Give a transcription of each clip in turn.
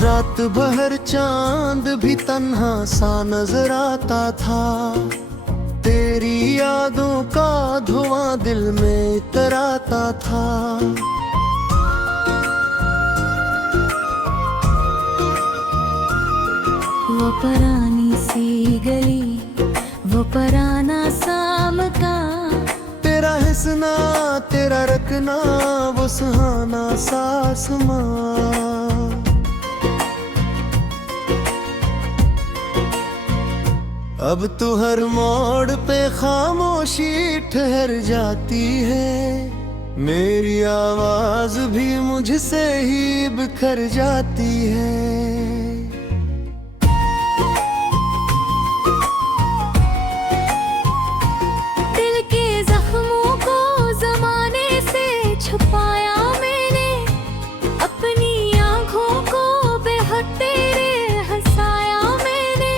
रात भर चांद भी तन्हा सा नजर आता था। तेरी यादों का धुआं दिल में इतराता था। वो पुरानी सी गली, वो पुराना सा मकान, तेरा हंसना तेरा रखना वो सुहाना सा आसमां। अब तू हर मोड़ पे खामोशी ठहर जाती है। मेरी आवाज भी मुझसे ही बिखर जाती है। दिल के जख्मों को जमाने से छुपाया मैंने, अपनी आंखों को बेहद तेरे हंसाया मैंने।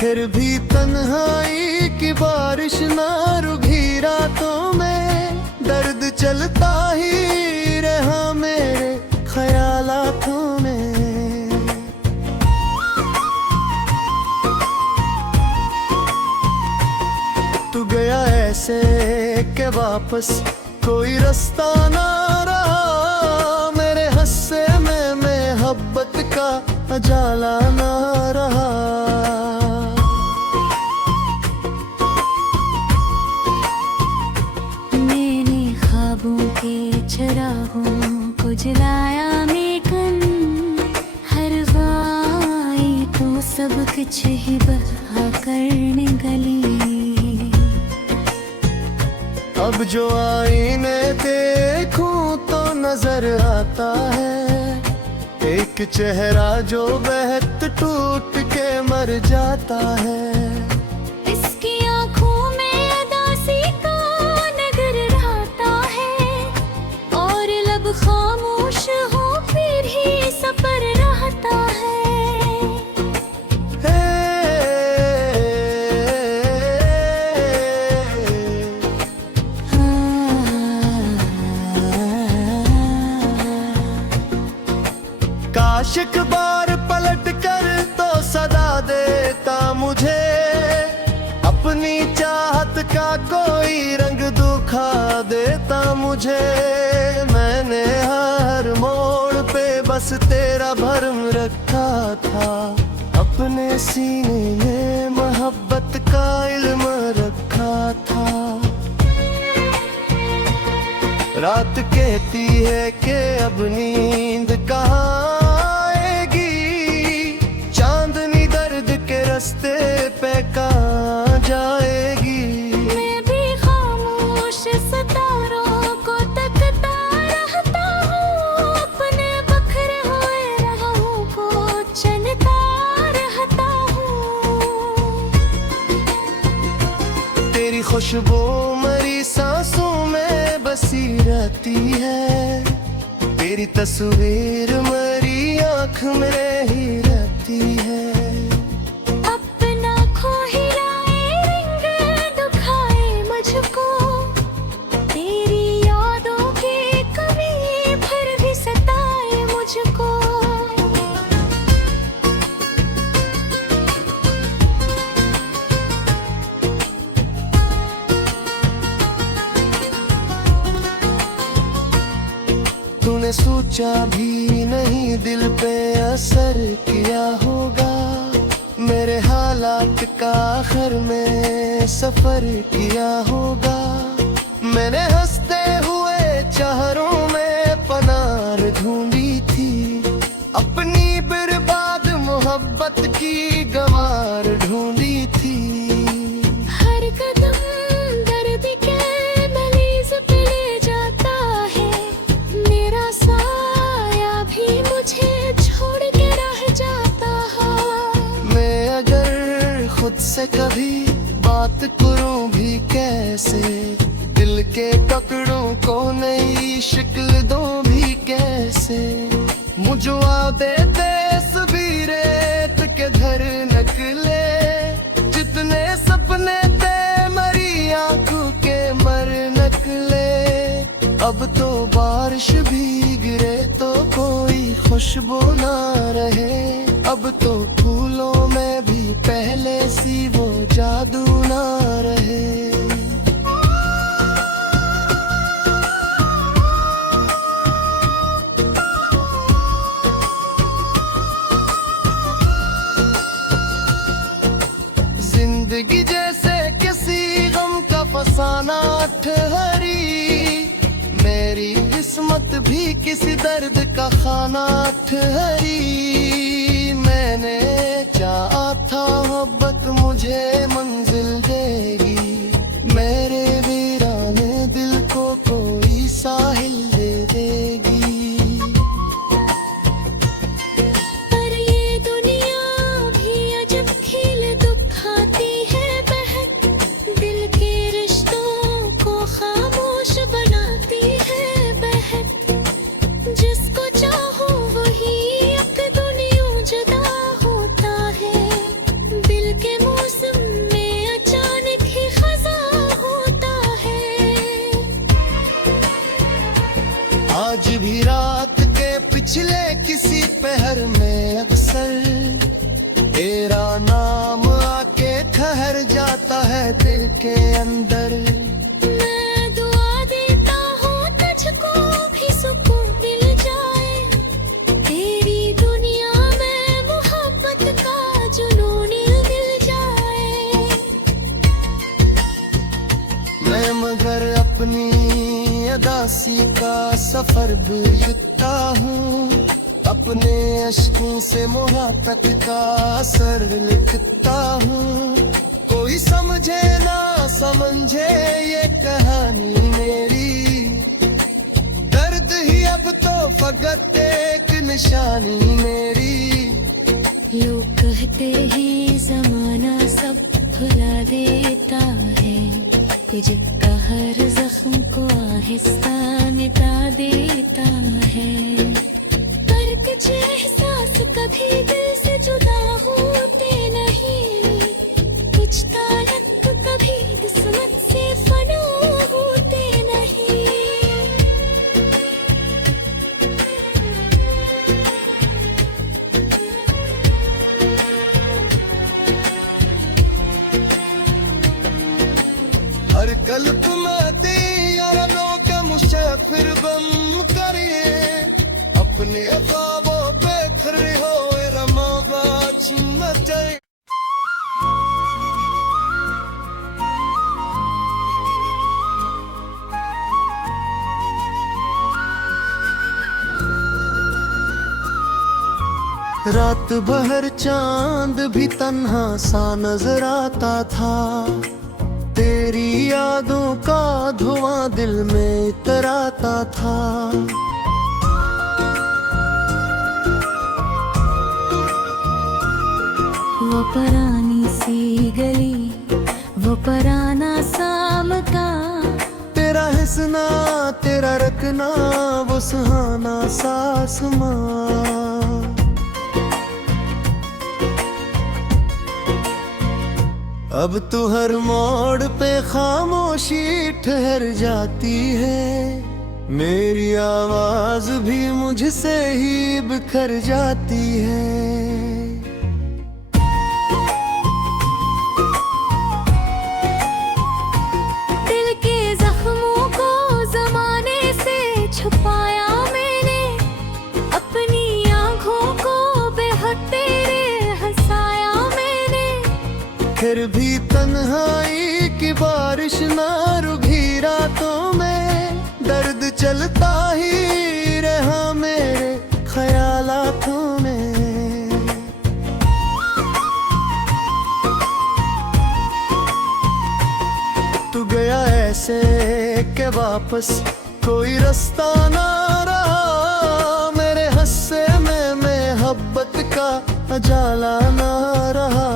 फिर भी तन्हाई की बारिश ना रुकी रातों में, दर्द चलता ही रहा मेरे ख्यालातों में। तू गया ऐसे के वापस कोई रास्ता ना रहा। मेरे हस्से में मोहब्बत का उजाला ना रहा। के चराहों को जलाया मेघन, हर वाई तो सब कुछ ही बहा करने गली। अब जो आईने देखूं तो नजर आता है एक चेहरा जो बेहद टूट के मर जाता है। इसकी आंखों में अदासी का नगर रहता है, और लब खामोश हो फिर ही सफर रहता है। काश एक बार पलट कर तो सदा देता मुझे, अपनी चाहत का कोई रंग दिखा देता मुझे। मैंने हर मोड़ पे बस तेरा भरम रखा था, अपने सीने में मोहब्बत का इल्म रखा था। रात कहती है कि अब नींद कहाँ आएगी, चांदनी दर्द के रास्ते पे कहाँ जाएगी। मैं भी खामोश सितारों को तकता रहता हूँ, अपने बखरे हुए राहों को चुनता रहता हूँ। तेरी खुशबू मरी सांसों में बसी रहती है, तेरी तस्वीर मरी आँख में ही रहती है। अपना खो हिलाए रंग दुखाए मुझको, तेरी यादों की कमी फिर भी सताए मुझको। तूने सोचा भी नहीं दिल पे असर किया होगा, मेरे हालात का आखिर में सफर किया होगा। मैंने हंसते हुए चेहरों में पनार ढूंढी थी, अपनी बर्बाद मोहब्बत की गवार ढूंढी थी। हर कदम दर्द के मरीज पे ले जाता है, मेरा साया भी मुझे छोड़ के रह जाता है। मैं अगर खुद से कभी बात करूं भी कैसे, दिल के टुकड़ों को नई शक्ल दूं भी कैसे। मुझे देते सभी रेत के धर नकले, जितने सपने थे मरी आंखों के मर नकले। अब तो बारिश भी गिरे तो कोई खुशबू ना रहे। अब तो फूलों में भी पहले सी वो जादू ना रहे। जिंदगी जैसे किसी गम का फसाना ठहरी, मेरी किस्मत भी किसी दर्द का खाना ठहरी। मैंने चाहा था मोहब्बत मुझे मंजिल देगी, मेरे वीराने दिल को कोई साहिल दे देगी। पर ये दुनिया भी अजब खेल दिखाती है बहक, दिल के रिश्तों को खामोश बनाती है बहक। जिसको चाहो वही एक दुनिया जुदा होता है, दिल के मौसम में अचानक ही खज़ा होता है। आज भी रात के पिछले किसी पहर में अक्सर तेरा नाम आके ठहर जाता है दिल के अंदर। मैं दुआ देता हूँ तुझको भी सुकून मिल जाए, तेरी दुनिया में मोहब्बत का जुनून मिल जाए। मैं मगर अपनी अदासी का सफर भुगतता हूँ, अपने अश्कों से मुहातक का असर लिखता हूँ। कोई समझे ना समझे ये कहानी मेरी, दर्द ही अब तो फकत एक निशानी मेरी। लोग कहते हैं जमाना सब भुला देता है, तुझका हर जख्म को आहिस्ता मिटा देता है। पर कुछ एहसास कभी दिल से जुदा होते नहीं, कुछ ताल्लुक कभी किस्मत से फना होते नहीं। हर कल्प में यारों का मुसाफिर बम करिए, अपने ख्वाबों पे खड़े हो रमाबाच मचाए। रात भर चांद भी तन्हा सा नजर आता था, तेरी यादों का धुआं दिल में इतराता था। वो पुरानी सी गली, वो पुराना शाम का, तेरा हंसना तेरा रखना वो सुहाना सा आसमां। अब तो हर मोड़ पे खामोशी ठहर जाती है, मेरी आवाज भी मुझसे ही बिखर जाती है। दिल के जख्मों को जमाने से छुपाया मैंने, अपनी आंखों को बेहद तेरे हंसाया मैंने। फिर भी तन्हाई की बारिश ना रुकी रातों में, दर्द चलता ही रहा मेरे ख्यालातों में। तू गया ऐसे के वापस कोई रास्ता ना रहा, मेरे हस्से में मोहब्बत का उजाला ना रहा।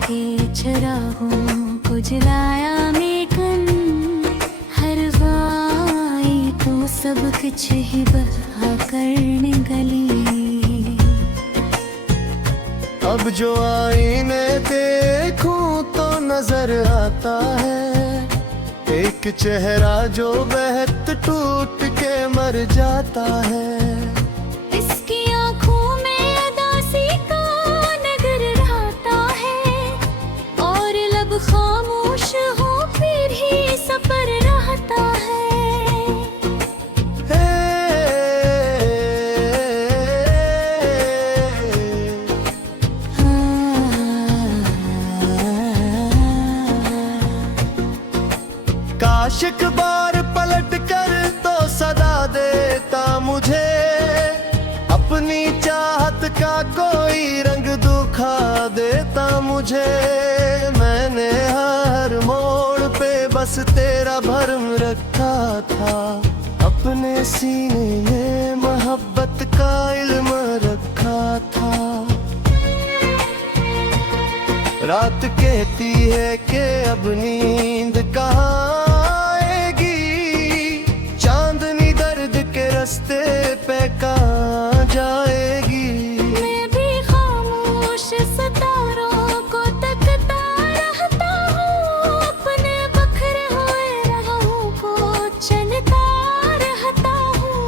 के चराहों को जलाया मेघन, हर वाई तो सब कुछ ही बहा करने गली। अब जो आईने देखूं तो नजर आता है, एक चेहरा जो बहत टूट के मर जाता है। इसकी आंखों में उदासी का नगर रहता है, और लब खामोश हो फिर ही सफर रहता है। काश एक बार पलट कर तो सदा देता मुझे, अपनी चाहत का कोई रंग दिखा देता मुझे। मैंने हर मोड़ पे बस तेरा भरम रखा था, अपने सीने में मोहब्बत का इल्म रखा था। रात कहती है कि अब नींद कहाँ आएगी, चांदनी दर्द के रास्ते पे कहाँ जाएगी। मैं भी खामोश सितारों को तकता रहता हूँ, अपने बखरे हुए राहों को चलता रहता हूँ।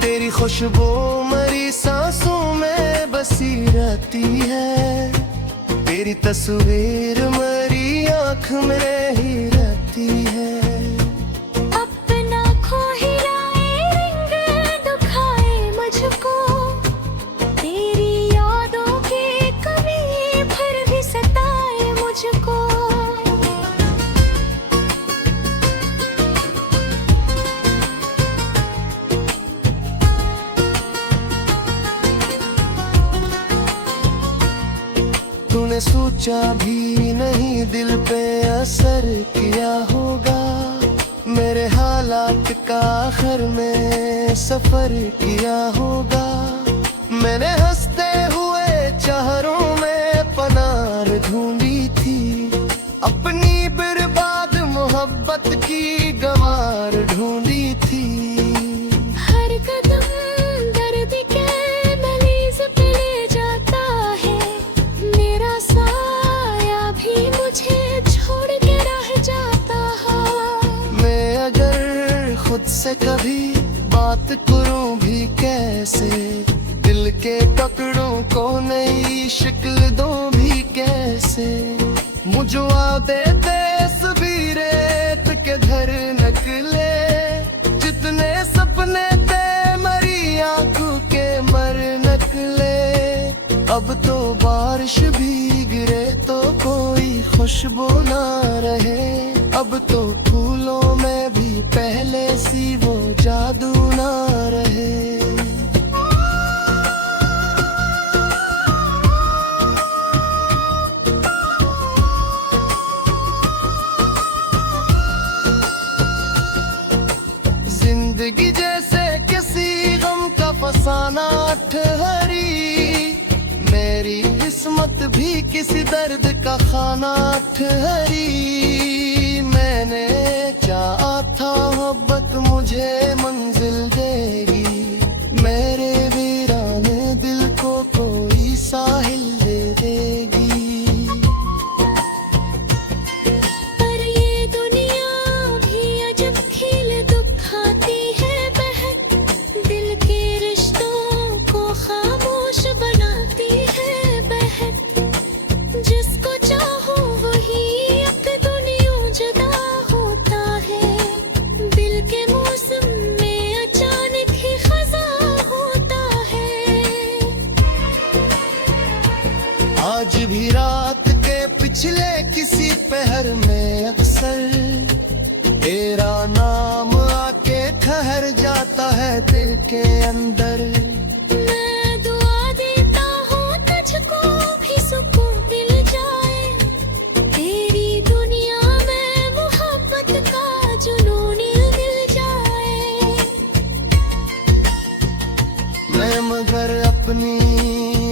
तेरी खुशबू मरी सांसों में बसी रहती है, तेरी तस्वीर मरी आँख में ही रहती है। अपना खो हिलाए रंग दुखाए मुझको, तेरी यादों की कमी फिर भी सताए मुझको। तूने सोचा भी नहीं दिल पे असर किया होगा, मेरे हालात का आखिर में सफर किया होगा। मैंने हंसते हुए चेहरों में पनार ढूंढी थी, अपनी बर्बाद मोहब्बत की गवार ढूंढी थी। हर कदम दर्द के मरीज पे ले जाता है, मेरा साया भी मुझे छोड़ के रह जाता है। मैं अगर खुद से कभी बात करूं भी कैसे, दिल के टुकड़ों को नई शक्ल दूं भी कैसे। मुझे दे तस्वीरें के धर नकले, जितने सपने थे मरी आंखों के मर नकले। अब तो बारिश भी गिरे तो कोई खुशबू ना रहे, अब तो फूलों में भी पहले सी वो जादू ना रहे। जिंदगी जैसे किसी गम का फसाना ठहरी, मेरी किस्मत भी किसी दर्द का खाना ठहरी। मैंने चाहा था मोहब्बत मुझे मंजिल देगी, मेरे वीराने दिल को कोई साहिल दे देगी। पर ये दुनिया भी अजब खेल दिखाती है बहक, दिल के रिश्तों को खामोश बनाती है बहक। जिसको चाहो वही अपनी यूं जुदा होता है, दिल के मौसम में अचानक ही खज़ा होता है। आज भी रात के पिछले किसी पहर में अक्सर तेरा नाम आके ठहर जाता है दिल के अंदर। मैं दुआ देता हूँ तुझको भी सुकून मिल जाए, तेरी दुनिया में मोहब्बत का जुनून मिल जाए। मैं मगर अपनी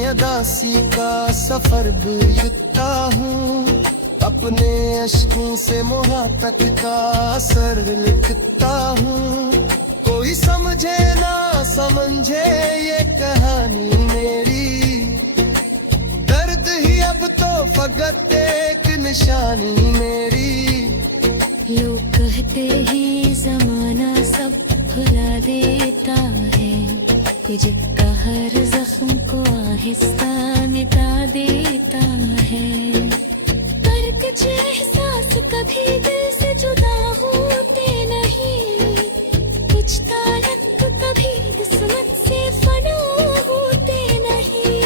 अदासी का सफर गुजरता हूँ, अपने अश्कों से मोहब्बत का असर लिखता हूँ। कोई समझे ना समझे ये कहानी मेरी, दर्द ही अब तो फकत एक निशानी मेरी। लोग कहते हैं जमाना सब भुला देता है, जितना हर जख्म को आहिस्ता मिटा देता है। पर कुछ एहसास कभी दिल से जुदा होते नहीं, कुछ ताल्लुक कभी किस्मत से फना होते नहीं।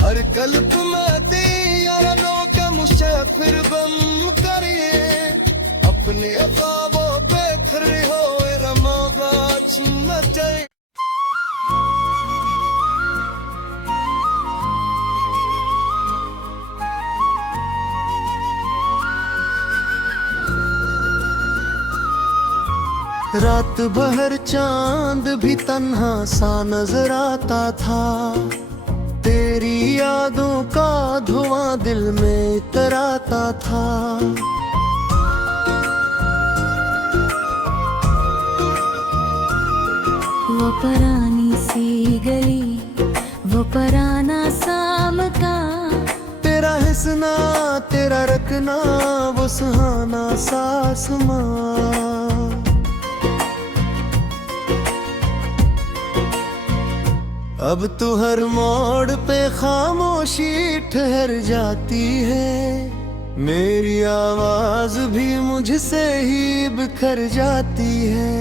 हर कल्प में यारों का मुसाफिर बम करिए, अपने ख्वाबों पे फिर हो रमोगा चिन्ह। रात भर चांद भी तन्हा सा नजर आता था, तेरी यादों का धुआं दिल में इतराता था। वो पुरानी सी गली, वो पुराना सा मकान, तेरा हंसना तेरा रखना वो सुहाना सा आसमां। अब तू हर मोड़ पे खामोशी ठहर जाती है, मेरी आवाज भी मुझसे ही बिखर जाती है।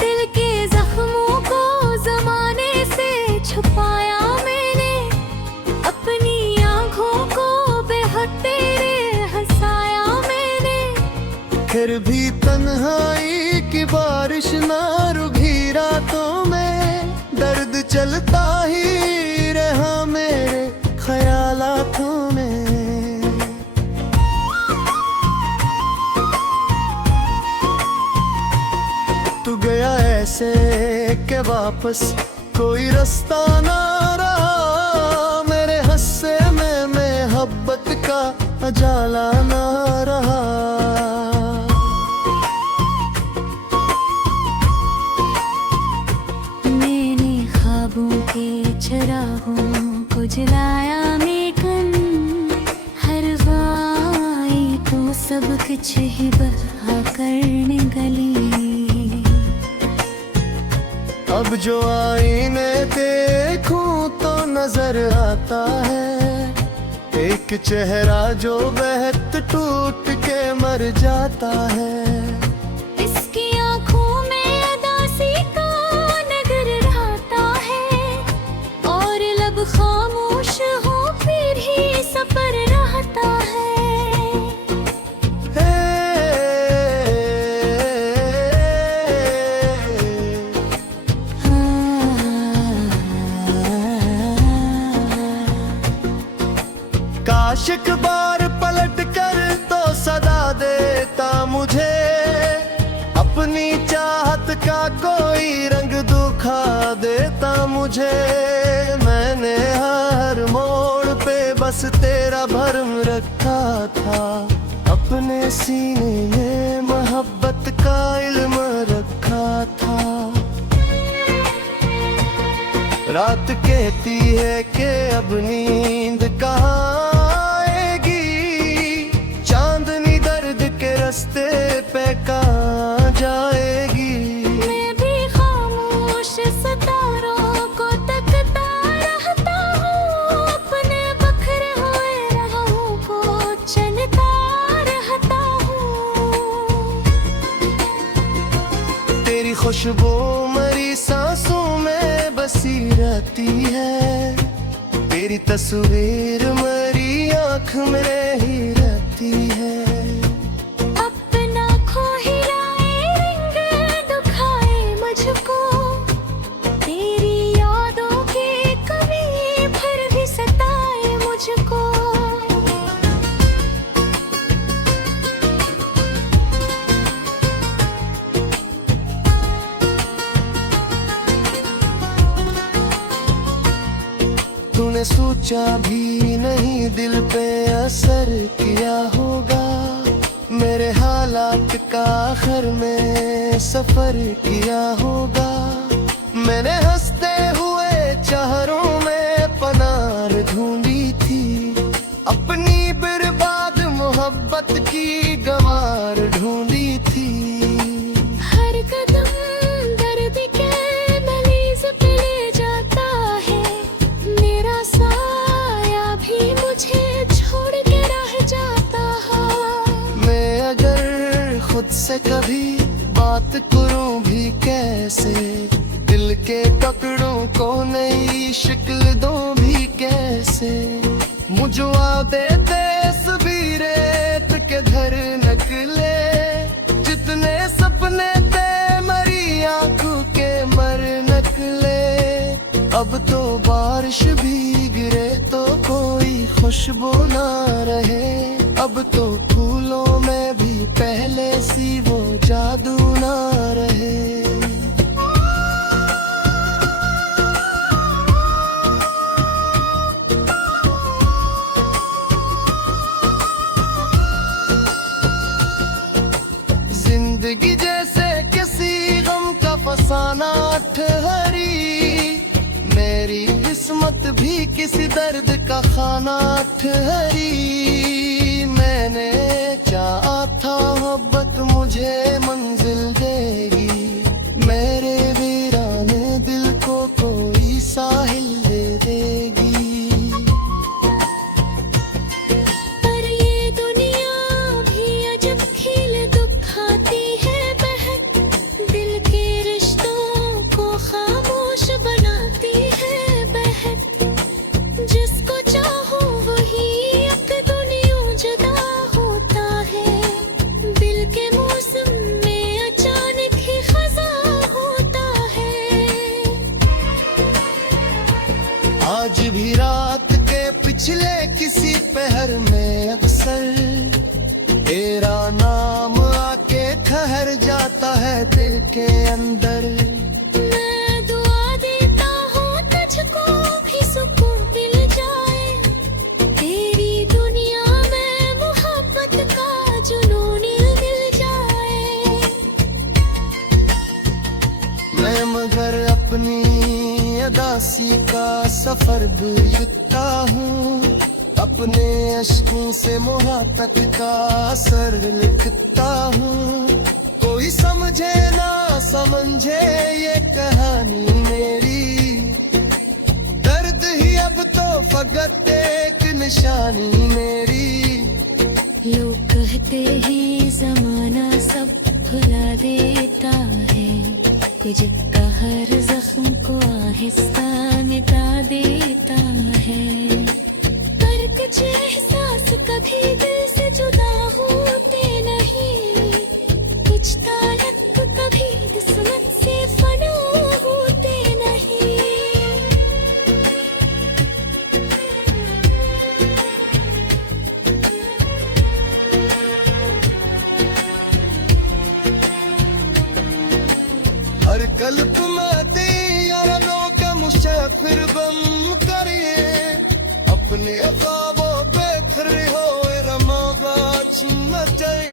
दिल के जख्मों को जमाने से छुपाया मैंने, अपनी आंखों को बेहद तेरे हंसाया मैंने। फिर भी तन्हाई की बारिश ना रुकी रातों में, दर्द चलता ही रहा मेरे ख्यालातों में। तू गया ऐसे के वापस कोई रास्ता ना रहा, मेरे हस्से में मोहब्बत का उजाला ना रहा। के चराहों को जलाया मेघन, हर वाई तो सब कुछ ही बहा करने गली। अब जो आईने देखूं तो नजर आता है, एक चेहरा जो बेहद टूट के मर जाता है। इसकी आंखों में अदासी का नगर रहता है, और लब खामोश हो फिर ही सफर रहता है। काश एक बार पलट कर तो सदा देता मुझे, अपनी चाहत का कोई रंग दिखा देता मुझे। मैंने हर मोड़ पे बस तेरा भरम रखा था, अपने सीने में मोहब्बत का इल्म रखा था। रात कहती है कि अब नींद कहाँ आएगी, चांदनी दर्द के रास्ते पे कहाँ जाएगी। मैं भी खामोश सितारों को तकता रहता हूँ, अपने बखरे हुए राहों को चलता रहता हूँ। तेरी खुशबू मरी सांसों में बसी रहती है, तेरी तस्वीर मरी आँख में ही रहती है। अपना खो हिलाए रंग दुखाए मुझको, तेरी यादों की कमी फिर भी सताए मुझको। तूने सोचा भी नहीं दिल पे असर किया होगा, मेरे हालात का आखिर में सफर किया होगा। मैंने हंसते हुए चेहरों में पनार ढूंढी थी, अपनी बर्बाद मोहब्बत की गवार ढूंढी थी। हर कदम दर्द के मरीज पे ले जाता है, मेरा साया भी मुझे छोड़ के रह जाता है। मैं अगर खुद से कभी बात करूं भी कैसे, दिल के टुकड़ों को नई शक्ल दूं भी कैसे। मुझे देते सभी रेत के घर नकले, जितने सपने थे मरी आंखों के मर नकले। अब तो बारिश भी गिरे तो कोई खुशबू ना रहे, अब तो फूलों में भी पहले सी वो जादू ना रहे। जिंदगी जैसे किसी गम का फसाना ठहरी, मेरी किस्मत भी किसी दर्द का खाना ठहरी। मैंने चाहा था मोहब्बत मुझे मंजिल देगी, मेरे वीराने दिल को कोई साहिल दे देगी। पर ये दुनिया भी अजब खेल दुखाती है बहक, दिल के रिश्तों को खामोश बनाती है बहक। जिसको चाहो वही अक्दुन यूं जुदा होता है, दिल के मौसम में अचानक ही खज़ा होता है। आज भी रात के पिछले किसी पहर में अक्सर तेरा नाम आके ठहर जाता है दिल के अंदर। मैं दुआ देता हूँ तुझको भी सुकून मिल जाए, तेरी दुनिया में मोहब्बत का जुनून मिल जाए। मैं मगर अपनी अदासी का सफर गुजरता हूँ, अपने अश्कों से मोहब्बत का असर लिखता हूँ। कोई समझे ना समझे ये कहानी मेरी, दर्द ही अब तो फकत एक निशानी मेरी। लोग कहते हैं जमाना सब भुला देता है, कुछ का हर जख्म को आहिस्ता मिटा देता है। पर कुछ एहसास कभी दिल से जुदा होते नहीं, कुछ ताल्लुक कभी किस्मत से फना होते नहीं। हर कल्प में यारों का मुसाफिर बम करिए, अपने ख्वाबों पे खड़े हो रमा गाछ न जाए।